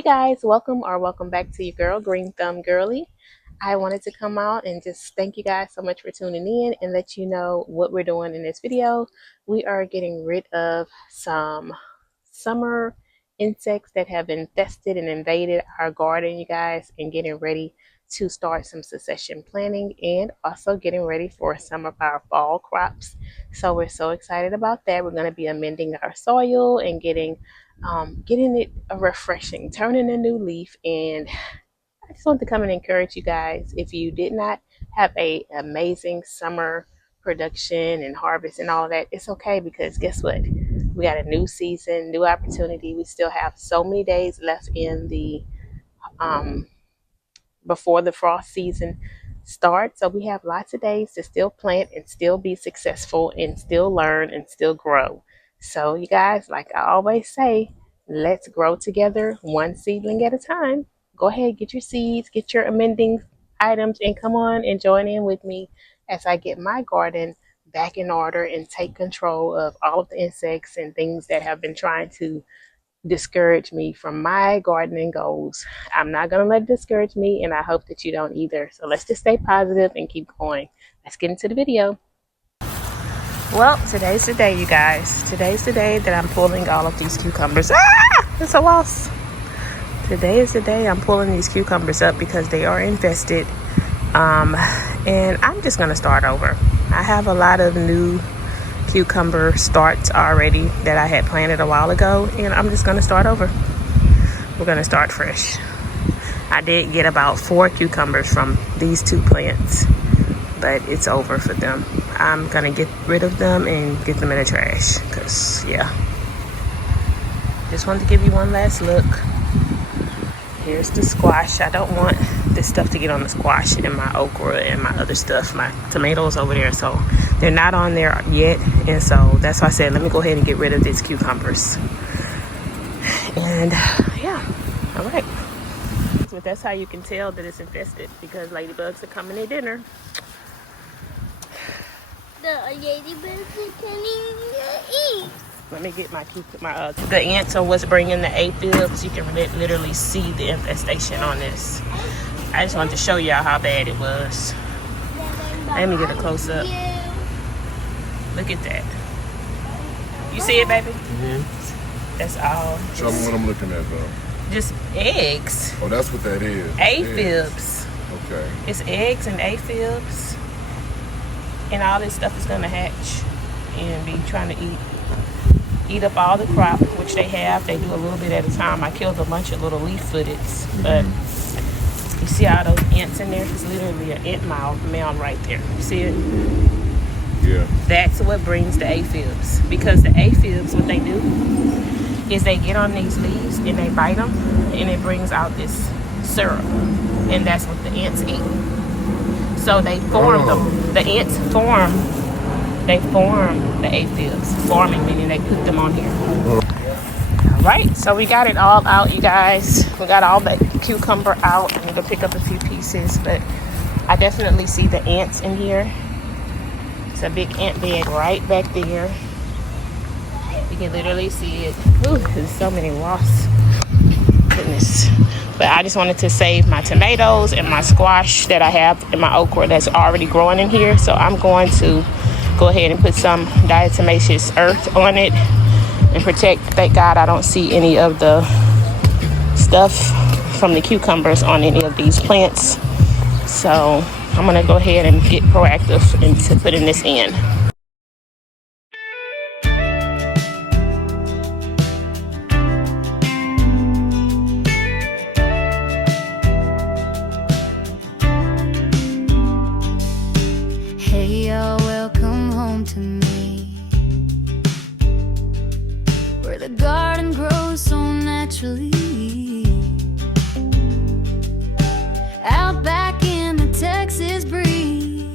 Hey guys, welcome back to your girl, GreenThumbGirlie. I wanted to come out and just thank you guys so much for tuning in and let you know what we're doing in this video. We are getting rid of some summer insects that have infested and invaded our garden, you guys, and getting ready to start some succession planting and also getting ready for some of our fall crops. So we're so excited about that. We're going to be amending our soil and getting it a refreshing, turning a new leaf. And I just want to come and encourage you guys, if you did not have a amazing summer production and harvest and all of that, it's okay, because guess what? We got a new season, new opportunity. We still have so many days left in the before the frost season starts. So we have lots of days to still plant and still be successful and still learn and still grow. So you guys, like I always say, let's grow together one seedling at a time. Go ahead, get your seeds, get your amending items, and come on and join in with me as I get my garden back in order and take control of all of the insects and things that have been trying to discourage me from my gardening goals. I'm not going to let it discourage me, and I hope that you don't either. So let's just stay positive and keep going. Let's get into the video. Well, today's the day, you guys. Today's the day that I'm pulling all of these cucumbers. It's a loss. Today is the day I'm pulling these cucumbers up because they are infested. And I'm just going to start over. I have a lot of new cucumber starts already that I had planted a while ago, and I'm just going to start over. We're going to start fresh. I did get about 4 cucumbers from these 2 plants, but it's over for them. I'm going to get rid of them and get them in the trash because, yeah. Just wanted to give you one last look. Here's the squash. I don't want this stuff to get on the squash and my okra and my other stuff, my tomatoes over there. So they're not on there yet. And so that's why I said, let me go ahead and get rid of these cucumbers. And yeah, all right. But that's how you can tell that it's infested, because ladybugs are coming to dinner. The ladybugs are coming to eat. Let me get the ants are what's bringing the aphids. You can literally see the infestation on this. I just wanted to show y'all how bad it was. Let me get a close up. Look at that. You see it, baby? Mm-hmm. That's all. Show me what I'm looking at, though. Just eggs. Oh, that's what that is. Aphids. Okay. It's eggs and aphids. And all this stuff is going to hatch and be trying to eat up all the crop, which they have. They do a little bit at a time. I killed a bunch of little leaf footeds, but you see all those ants in there? It's literally an ant mound right there. You see it? Yeah. That's what brings the aphids, because the aphids, what they do is they get on these leaves and they bite them, and it brings out this syrup, and that's what the ants eat. So they form them. The ants form. They form the aphids. Forming meaning they put them on here. All right, so we got it all out, you guys. We got all the cucumber out. I need to pick up a few pieces, but I definitely see the ants in here. It's a big ant bed right back there. You can literally see it. Ooh, there's so many wasps. Goodness. But I just wanted to save my tomatoes and my squash that I have and my okra that's already growing in here. So I'm going to go ahead and put some diatomaceous earth on it and protect. Thank God I don't see any of the stuff from the cucumbers on any of these plants. So I'm going to go ahead and get proactive into putting this in. Hey y'all, welcome home to me, where the garden grows so naturally. Out back in the Texas breeze,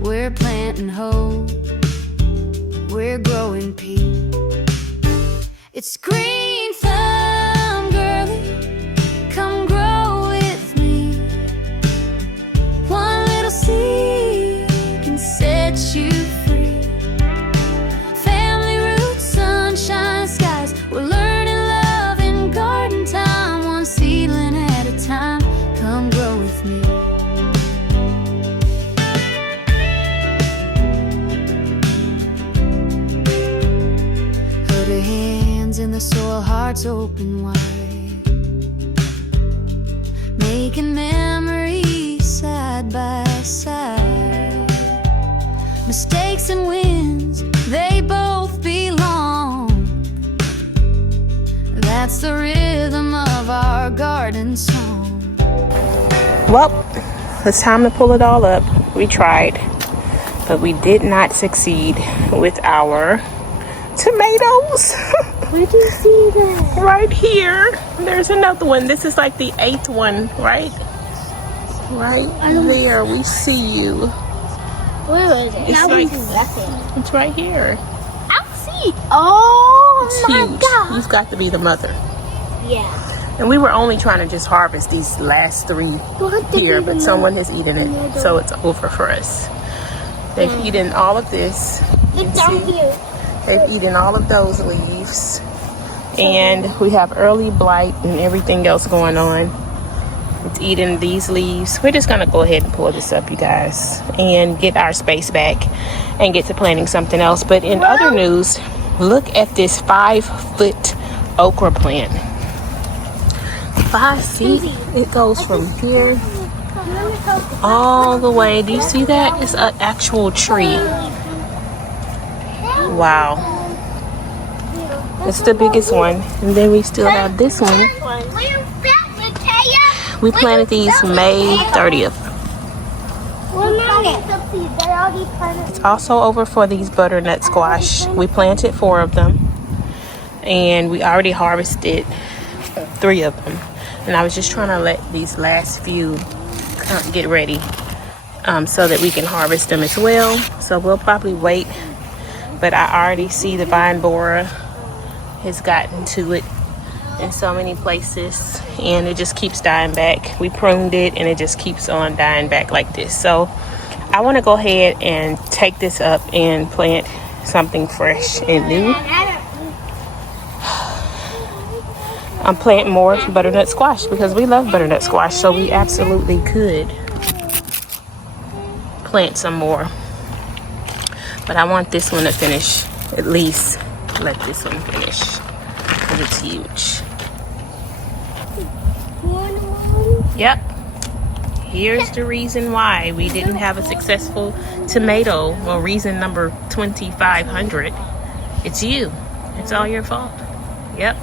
we're planting hope, we're growing peace. It's Green Thumb Girlie, come grow with me. One little seed can set you free. Family roots, sunshine skies, we're learning love and gardening. with me. Hold her hands in the soil, hearts open wide, making memories side by side. Mistakes and wins, they both belong. That's the rhythm of our garden song. Well, it's time to pull it all up. We tried, but we did not succeed with our tomatoes. Where do you see that? Right here. There's another one. This is like the 8th one, right? Right there. We see you. Where is it? It's Now like, we see nothing. it's right here. I see. Oh It's my huge. God. You've got to be the mother. Yeah. And we were only trying to just harvest these last 3 here, but someone has eaten it, so it's over for us. They've eaten all of this. Look down here. They've eaten all of those leaves. And we have early blight and everything else going on. It's eating these leaves. We're just going to go ahead and pull this up, you guys, and get our space back and get to planting something else. But in other news, look at this 5-foot okra plant. 5 feet. It goes from here all the way. Do you see that? It's an actual tree. Wow. It's the biggest one. And then we still have this one. We planted these May 30th. It's also over for these butternut squash. We planted 4 of them. And we already harvested 3 of them. And I was just trying to let these last few get ready so that we can harvest them as well. So we'll probably wait. But I already see the vine borer has gotten to it in so many places, and it just keeps dying back. We pruned it and it just keeps on dying back like this. So I want to go ahead and take this up and plant something fresh and new. I'm planting more butternut squash because we love butternut squash, so we absolutely could plant some more. But I want this one to finish. At least let this one finish because it's huge. Yep. Here's the reason why we didn't have a successful tomato. Well, reason number 2,500. It's you. It's all your fault. Yep.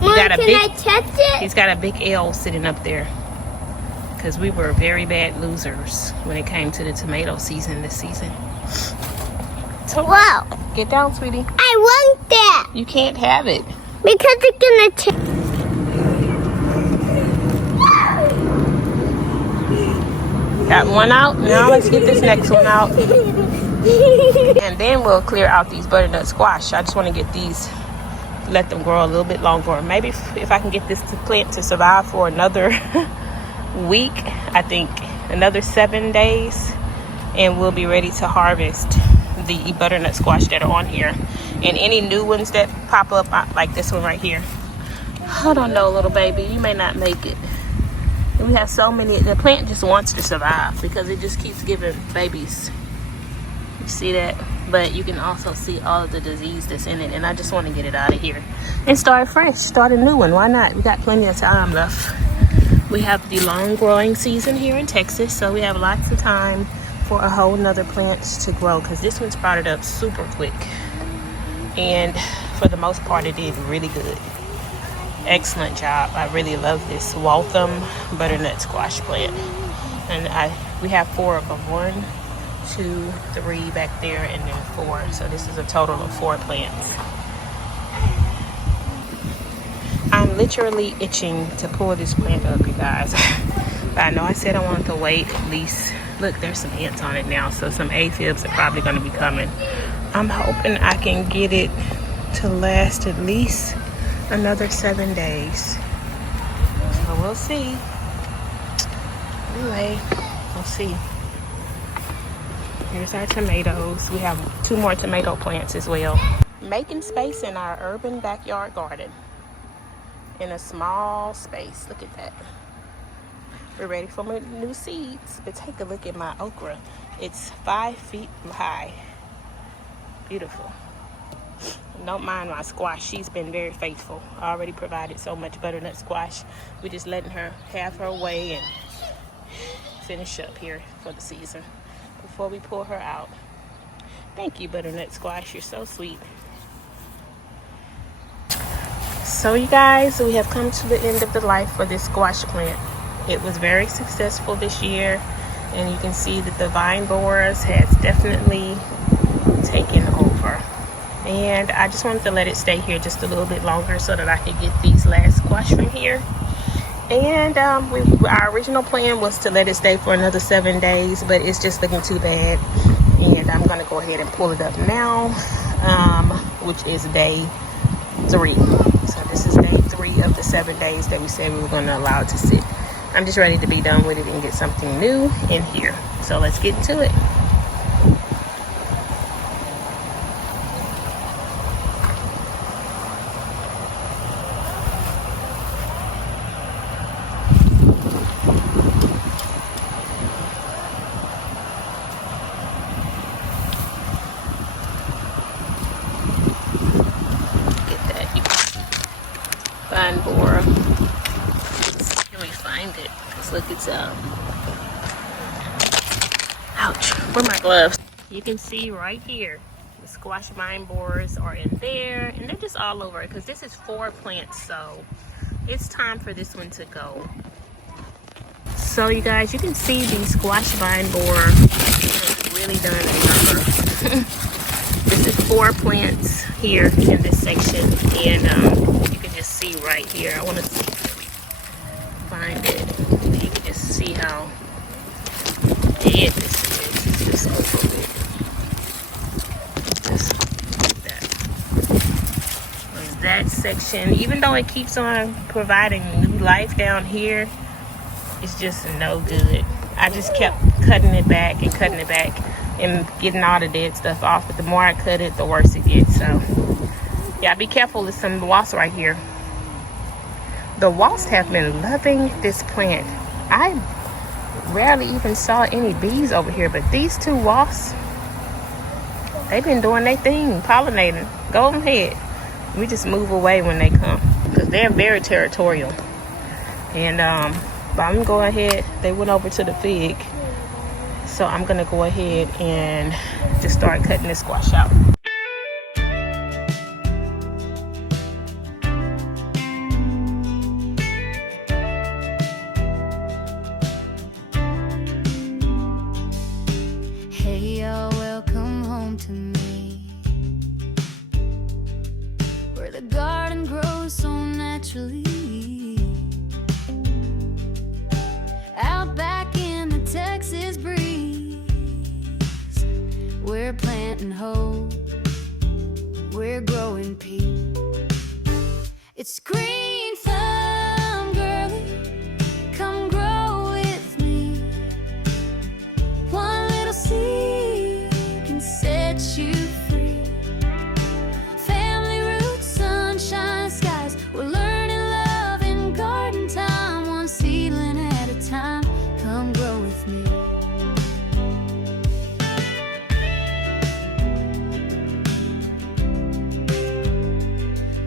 Mom, can I touch it? He's got a big L sitting up there because we were very bad losers when it came to the tomato season this season. So, Wow. get down, sweetie. I want that. You can't have it. Because it's gonna Got one out. Now let's get this next one out. And then we'll clear out these butternut squash. I just want to get these, let them grow a little bit longer. Maybe if I can get this plant to survive for another week, I think another 7 days, and we'll be ready to harvest the butternut squash that are on here. And any new ones that pop up, like this one right here. I don't know, little baby, you may not make it. And we have so many. The plant just wants to survive because it just keeps giving babies. You see that? But you can also see all of the disease that's in it, and I just want to get it out of here and start fresh, start a new one. Why not? We got plenty of time left. We have the long growing season here in Texas, so we have lots of time for a whole nother plant to grow, because this one sprouted up super quick, and for the most part it did really good. Excellent job. I really love this Waltham butternut squash plant, and we have 4 of them. 1, 2, 3 back there, and then 4. So this is a total of 4 plants. I'm literally itching to pull this plant up, you guys. But I know I said I wanted to wait at least. Look, there's some ants on it now, so some aphids are probably going to be coming. I'm hoping I can get it to last at least another 7 days. So we'll see. Anyway, we'll see. Here's our tomatoes. We have 2 more tomato plants as well. Making space in our urban backyard garden in a small space. Look at that. We're ready for my new seeds. But take a look at my okra. It's 5 feet high. Beautiful. Don't mind my squash. She's been very faithful. I already provided so much butternut squash. We're just letting her have her way and finish up here for the season before we pull her out. Thank you, butternut squash. You're so sweet. So you guys, we have come to the end of the life for this squash plant. It was very successful this year, and you can see that the vine borers has definitely taken over. And I just wanted to let it stay here just a little bit longer so that I could get these last squash from here. And our original plan was to let it stay for another 7 days, but it's just looking too bad. And I'm gonna go ahead and pull it up now, which is day 3. So this is day 3 of the 7 days that we said we were gonna allow it to sit. I'm just ready to be done with it and get something new in here. So let's get into it. Vine borer. Can we find it? Cause look, it's ouch. Where are my gloves? You can see right here, the squash vine borers are in there, and they're just all over. Cause this is 4 plants, so it's time for this one to go. So you guys, you can see the squash vine borer has really done a number. This is 4 plants here in this section, and you can just see right here. I want to find it. You can just see how dead this is. It's just over it. Just like that section, even though it keeps on providing new life down here, it's just no good. I just kept cutting it back and getting all the dead stuff off, but the more I cut it, the worse it gets. So yeah, be careful. There's some wasps right here. The wasps have been loving this plant. I rarely even saw any bees over here, but these 2 wasps, they've been doing their thing, pollinating. Go ahead. We just move away when they come because they're very territorial. And but I'm gonna go ahead. They went over to the fig, so I'm gonna go ahead and just start cutting this squash out. Hey y'all, welcome home to me, where the garden grows so naturally. Out back in the Texas breeze, we're planting hope, we're growing peace. It's GreenThumbGirlie, come grow with me. One little seed can set you free. Family roots, sunshine skies, we're learning love in garden time, one seedling at a time. Come grow with me.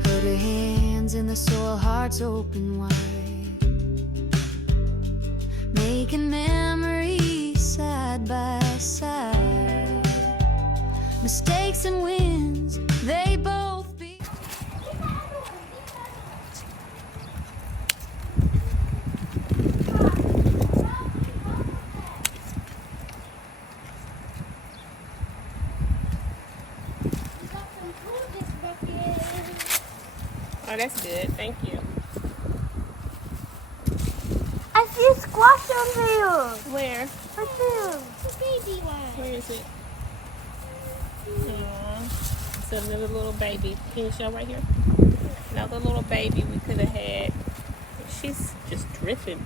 Hold your hands in the soil, hearts open wide, making memories side by side. Mistakes and wins, they both be. Oh, that's good. Thank you. I see a squash on there. Where? Right there. It's a baby one. Where is it? Aww. It's another little baby. Can you show right here? Another little baby we could have had. She's just dripping.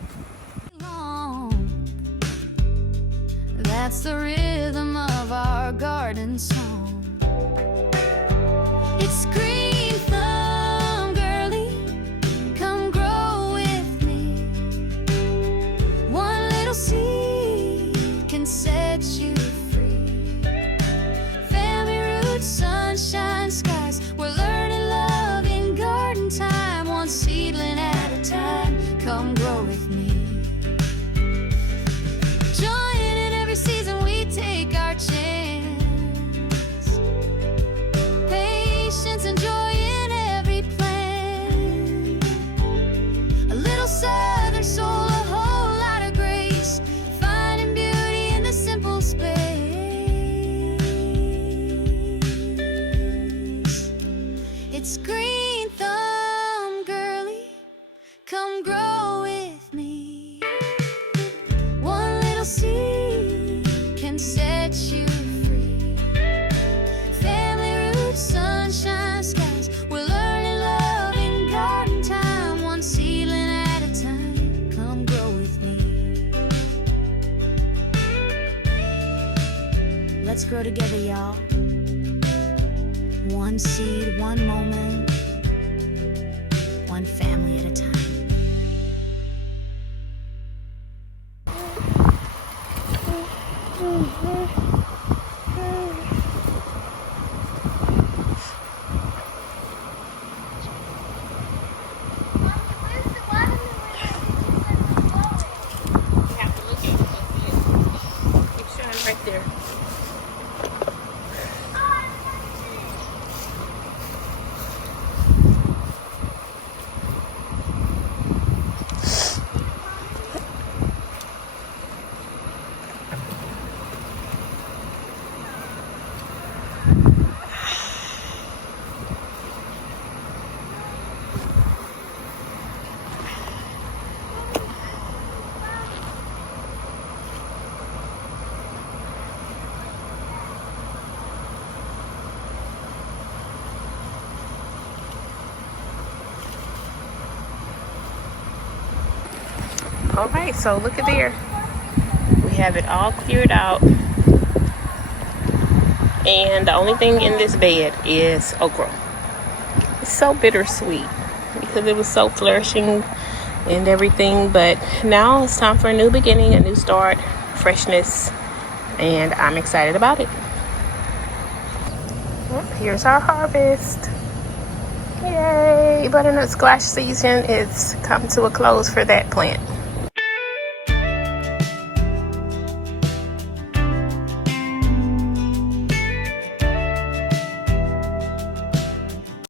That's the rhythm of our garden song. It's GreenThumbGirlie, come grow with me. Let's grow together, y'all. One seed, one moment, one family at a time. You have to look at it to see it. It's showing right there. All right, so look at there. We have it all cleared out. And the only thing in this bed is okra. It's so bittersweet because it was so flourishing and everything. But now it's time for a new beginning, a new start, freshness. And I'm excited about it. Well, here's our harvest. Yay! Butternut squash season is come to a close for that plant.